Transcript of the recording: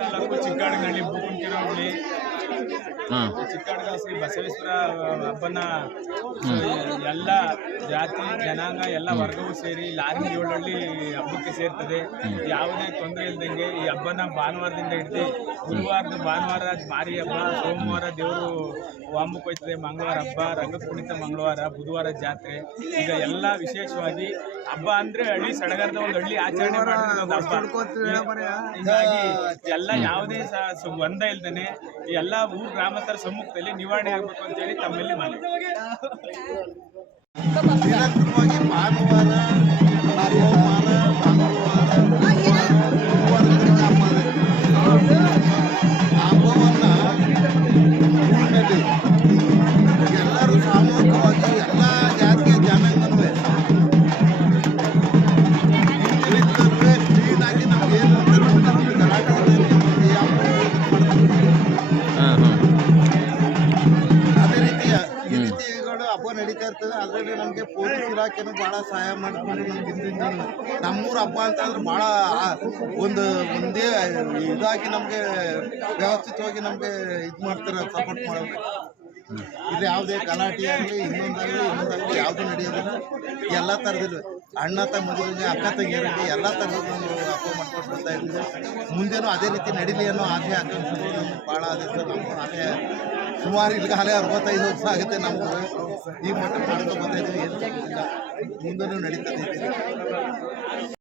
ತಾಲೂಕು ಚಿಕ್ಕಾಡನಹಳ್ಳಿ ಬೂಕುಂಕೆರೆ ಹೋಬಳಿ ಚಿಕ್ಕಾಡಗ ಶ್ರೀ ಬಸವೇಶ್ವರ ಹಬ್ಬನ ಎಲ್ಲ ಜಾತಿ ಜನಾಂಗ ಎಲ್ಲ ವರ್ಗವೂ ಸೇರಿ ಲಾರಿ ಏಳಹಳ್ಳಿ ಹಬ್ಬಕ್ಕೆ ಸೇರ್ತದೆ. ಯಾವುದೇ ತೊಂದರೆ ಇಲ್ದಂಗೆ ಈ ಹಬ್ಬನ ಭಾನುವಾರದಿಂದ ಹಿಡಿದು ಗುರುವಾರದ ಭಾನುವಾರ ಮಾರಿ ಹಬ್ಬ, ಸೋಮವಾರ ದೇವರು ವಾಮಕ್ಕೆ ಹೋಯ್ತದೆ, ಮಂಗಳವಾರ ಹಬ್ಬ, ರಂಗದ ಕುಣಿತ ಮಂಗಳವಾರ, ಬುಧವಾರ ಜಾತ್ರೆ. ಈಗ ಎಲ್ಲ ವಿಶೇಷವಾಗಿ ಹಬ್ಬ ಅಂದ್ರೆ ಹಳ್ಳಿ ಸಡಗರದ ಒಂದು ಹಳ್ಳಿ ಆಚರಣೆ ಮಾಡಿದ್ರೆ ಒಂದು ಹಬ್ಬ. ಹೀಗಾಗಿ ಎಲ್ಲ ಯಾವುದೇ ಒಂದ ಇಲ್ದೇನೆ ಎಲ್ಲ ಊರು ಗ್ರಾಮಸ್ಥರ ಸಮ್ಮುಖದಲ್ಲಿ ನಿವಾರಣೆ ಆಗ್ಬೇಕು ಅಂತ ಹೇಳಿ ತಮ್ಮಲ್ಲಿ ಮನವಿ. ಎಲ್ಲರೂ ಸಾಮೂಹಿಕವಾಗಿ ಎಲ್ಲ ಜಾತಿಯ ಜನಾಂಗನೂ ಕ್ಲೀನಾಗಿ ನಮ್ಗೆ ಏನು ಅದೇ ರೀತಿಯ ಈ ರೀತಿಗಳು ಹಬ್ಬ ನಡೀತಾ ಇರ್ತದೆ. ಅದರಲ್ಲಿ ನಮಗೆ ಪೊಲೀಸ್ ಇಲಾಖೆನೂ ಭಾಳ ಸಹಾಯ ಮಾಡಿಕೊಂಡು ನಮ್ಗೆ ಹಿಂದಿಂದ ನಮ್ಮೂರು ಹಬ್ಬ ಅಂತಂದ್ರೆ ಭಾಳ ಒಂದೇ ಇದಾಗಿ ನಮಗೆ ವ್ಯವಸ್ಥಿತವಾಗಿ ನಮಗೆ ಇದು ಮಾಡ್ತಾರೆ, ಸಪೋರ್ಟ್ ಮಾಡೋದು. ಇಲ್ಲಿ ಯಾವುದೇ ಗಲಾಟೆ ಆಗಲಿ ಇನ್ನೊಂದಾಗಲಿ ಯಾವುದು ನಡೆಯೋದಿಲ್ಲ. ಎಲ್ಲ ಥರದಿಲ್ಲ, ಅಣ್ಣ ತಮ್ಮದಿರಿಗೆ, ಅಕ್ಕ ತಂಗಿಯರಿಗೆ ಎಲ್ಲ ಥರದ್ದು ಹಬ್ಬ ಮಾಡ್ಕೊಂಡು ಬರ್ತಾ ಇದ್ದೀವಿ. ಮುಂದೇನೂ ಅದೇ ರೀತಿ ನಡೀಲಿ ಅನ್ನೋ ಆಸೆ ಆಕಾಂಕ್ಷೆಗಳು ನಮ್ಗೆ ಭಾಳ ಆಗಿದೆ ಸರ್. ನಮ್ಮ ಆಸೆ ಸುಮಾರು ಇಲ್ಲಿಗಾಲೇ 65 ವರ್ಷ ಆಗುತ್ತೆ. ನಮ್ಗೆ ಈ ಮಟ್ಟ ಮಾಡ್ಕೊಂಡು ಬರ್ತಾ ಇದ್ದೀವಿ. ಏನು ಮುಂದೂ ನಡೀತಾ ಇದ್ದೀವಿ.